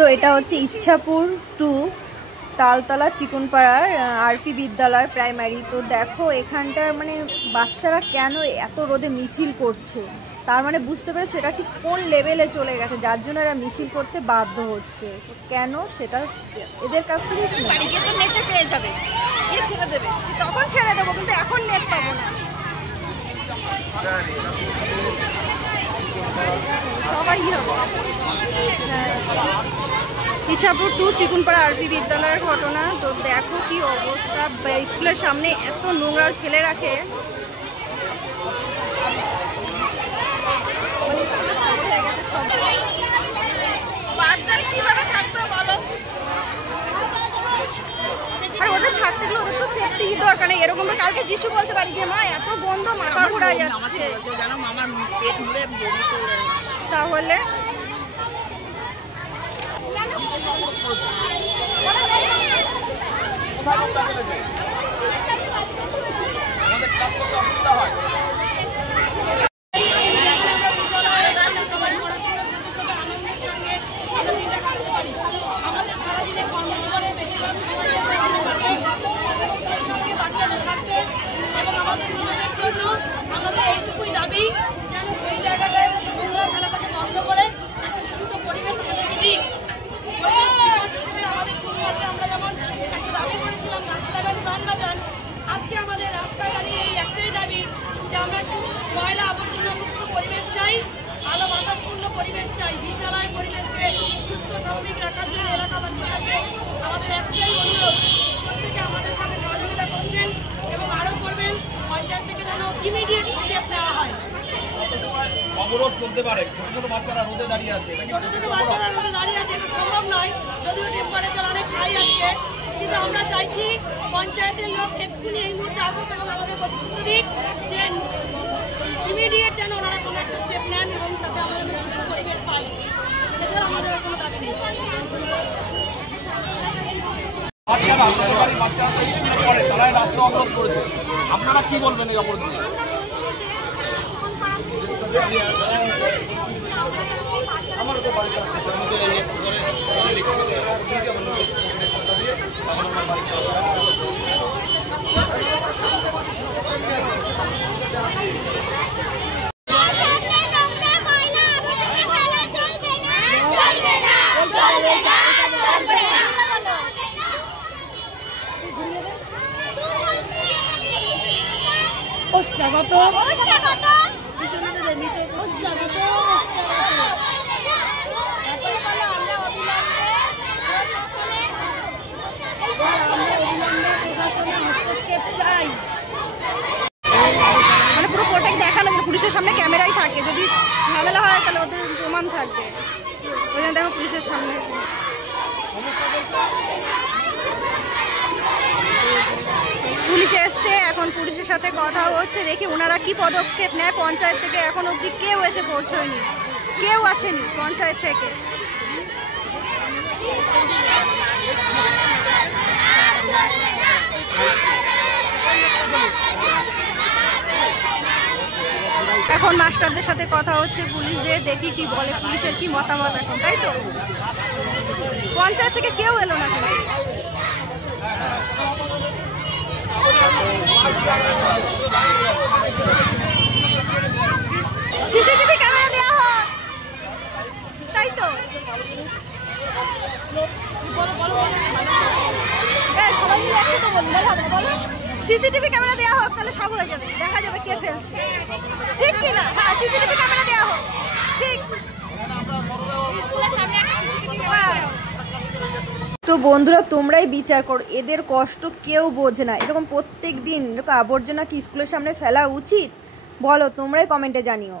তো এটা হচ্ছে ইচ্ছাপুর টু তালতলা চিকনপাড়ার আরপি বিদ্যালয় প্রাইমারি। তো দেখো এখানটার মানে বাচ্চারা কেন এত রোদে মিছিল করছে, তার মানে বুঝতে পেরেছো এটা ঠিক কোন লেভেলে চলে গেছে যার জন্য এরা মিছিল করতে বাধ্য হচ্ছে। কেন সেটা এদের কাছ থেকে পেয়ে যাবে, ছেড়ে দেবে, তখন ছেড়ে দেবো, কিন্তু এখন নেট পাবো না। সবাই হবে। ইচ্ছাপুর টু চিকনপাড়া আরপি বিদ্যালয়ের ঘটনা। তো দেখো কি অবস্থা, স্কুলের সামনে এত নোংরা ফেলে রাখে। আর ওদের থাকতে গেলে ওদের তো সেফটি দরকার নেই। এরকম কালকে যিশু বলছে বাড়ি গিয়ে, মা এত গন্ধ, মাথা ঘোরা যাচ্ছে। তাহলে আমাদের এইটুকুই দাবি যেন এই জায়গাটায় নোংরা ফেলাটাকে বন্ধ করে একটা সুস্থ পরিবেশ আমাদেরকে দিক। আমাদের পরিবেশে আমরা যেমন একটা দাবি করেছিলাম গাছ লাগান প্রাণ বাঁচান, আজকে আমাদের রাস্তায় দাঁড়িয়ে এই একটাই দাবি যে আমরা একটু ময়লা আবর্জনা মুক্ত পরিবেশ চাই, আলো বাতাসপূর্ণ পরিবেশ চাই। বিদ্যালয়ের পরিবেশকে সুস্থ স্বাভাবিক রাখার জন্য এলাকাবাসীর কাছে আমাদের একটাই অনুরোধ, প্রত্যেকে আমাদের সাথে সহযোগিতা করছেন এবং আরও করবেন। পঞ্চায়েত থেকে যেন ইমিডিয়েট স্টেপ নেওয়া হয়। অবরোধ চলতে পারে, ছোট ছোট বাচ্চারা রোদে দাঁড়িয়ে আছে, এটা সম্ভব নয়, যদিও টেম্পারেচার অনেক হাই আজকে, কিন্তু আমরা চাইছি পঞ্চায়েতের লোক এক্ষুনি এই মুহূর্তে আসুক এবং আমাদের প্রতিশ্রুতি দিক যে ইমিডিয়েট যেন ওনারা কোনো একটা স্টেপ নেন এবং তাতে আমাদের সুস্থ পরিবেশ পাই। এছাড়া আমাদের কোনো দাবি নেই। আপনারা কি বলবেন এই অবরোধ নিয়ে? আমারও তো বাড়িতে মানে পুরো প্রোটেক্ট দেখানো, পুলিশের সামনে ক্যামেরাই থাকে, যদি ঝামেলা হয় তাহলে ওদের প্রমাণ থাকবে। ওই জন্য দেখো পুলিশের সামনে পুলিশ এসছে, এখন পুলিশের সাথে কথা হচ্ছে, দেখি ওনারা কি পদক্ষেপ নেয়। পঞ্চায়েত থেকে এখন অবধি কেউ এসে পৌঁছয়নি, কেউ আসেনি পঞ্চায়েত থেকে। এখন মাস্টারদের সাথে কথা হচ্ছে পুলিশদের, দেখি কি বলে, পুলিশের কি মতামত এখন, তাই তো? পঞ্চায়েত থেকে কেউ এলো না। সিসিটিভি ক্যামেরা দেওয়া হোক, তাই তো? সবাই মিলে একসাথে বলুন, বলে হবে না, বলো সিসিটিভি ক্যামেরা দেওয়া হোক, তাহলে সব হয়ে যাবে, দেখা যাবে কে ফেলছে, ঠিক কিনা? হ্যাঁ, সিসিটিভি ক্যামেরা দেওয়া হোক, ঠিক। হ্যাঁ। তো বন্ধুরা তোমরাই বিচার করো, এদের কষ্ট কেউ বোঝে না। এরকম প্রত্যেক দিন এরকম আবর্জনা কি স্কুলের সামনে ফেলা উচিত? বলো, তোমরাই কমেন্টে জানিও।